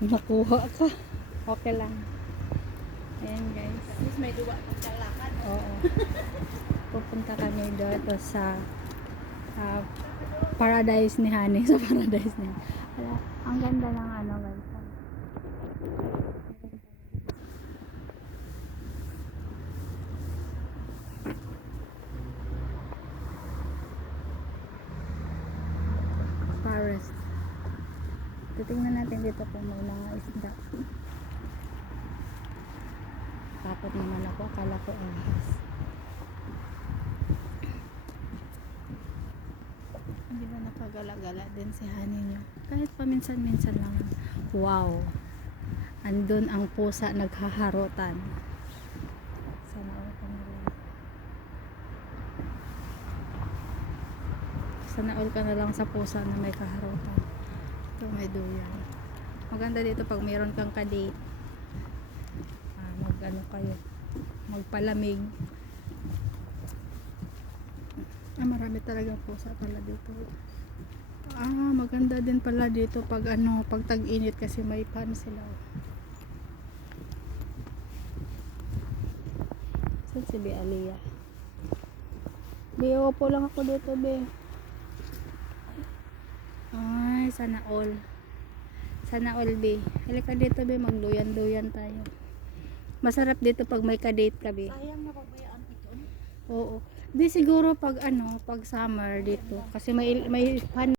Nakuha ka. Okay lang. Ayan guys. At least may duwa pag lakad. Oo. Pupunta kami dito sa paradise ni Honey. Sa paradise niya. Wala. Ang ganda ng ano guys. Forest. Titingnan natin dito kung may mga isda. Takot naman ako. Akala ko ahas. Hindi ba nakagala-gala din si Honey niyo? Kahit paminsan-minsan lang. Wow! Andun ang pusa naghaharutan. Sana all ka na lang. Sana all ka na lang sa pusa na may kaharutan. Ito may duyan. Maganda dito pag mayroon kang kadate. Mag ano kayo. Magpalamig. Marami talagang pusa pala dito. Maganda din pala dito pag ano, pag tag-init kasi may pan sila. Saan si Be Aliyah? Be, upo lang ako dito, Be. Ay, sana all. Sana all, Be. Halika dito, Be. Magduyan-duyan tayo. Masarap dito pag may ka-date ka, Be. Sayang na pagbayaan ito. Oo. Di siguro pag ano, pag summer dito kasi may pan